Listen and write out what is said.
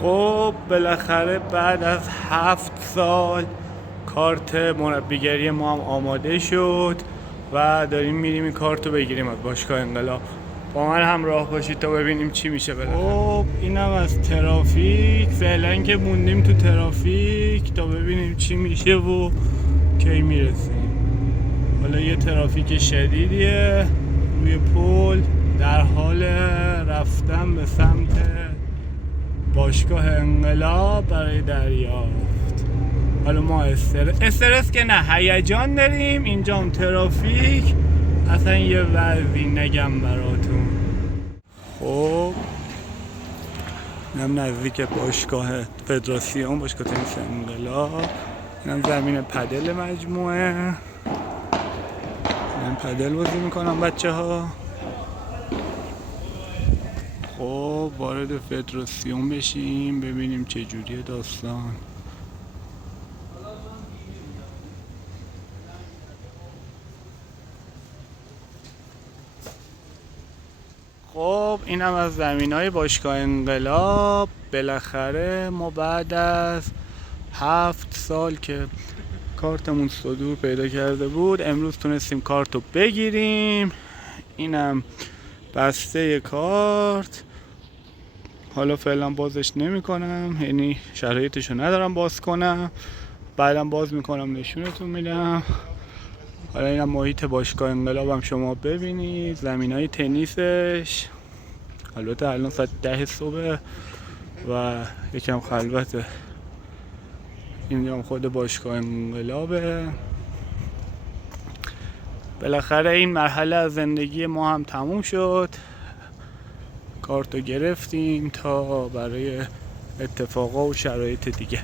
خب بالاخره بعد از 7 سال کارت مربیگری ما هم آماده شد و داریم میریم این کارتو بگیریم از باشگاه انقلاب. با من همراه باشید تا ببینیم چی میشه بالاخره. خب اینم از ترافیک، فعلا که موندیم تو ترافیک تا ببینیم چی میشه و کی میرسیم. حالا یه ترافیک شدیدیه روی پل، در حال رفتن به سمت باشگاه انقلاب برای دریافت. حالا ما استرس که نه، هیجان داریم. اینجا هم ترافیک، اصلا یه وضعی نگم براتون. خب اینم نزدیک باشگاه فدراسیون، باشگاه تنیس انقلاب. اینم زمین پدل مجموعه، اینم پدل بازی میکنم بچه ها. خب وارد فدراسیون بشیم ببینیم چه جوریه داستان. خب اینم از زمینای باشگاه انقلاب. بالاخره ما بعد از 7 سال که کارتمون صدور پیدا کرده بود امروز تونستیم کارتو بگیریم. اینم بسته کارت. حالا فعلا بازش نمی کنم، یعنی شرایطشو ندارم باز کنم، بعدم باز میکنم نشونتون میدم. حالا اینم محیط باشگاه انقلابم شما ببینید، زمینای تنیسش. البته الان ساعت 10 صبح و یکم خلوته. اینجا هم خود باشگاه انقلابه. بالاخره این مرحله از زندگی ما هم تموم شد. کارتو گرفتیم تا برای اتفاقا و شرایط دیگه.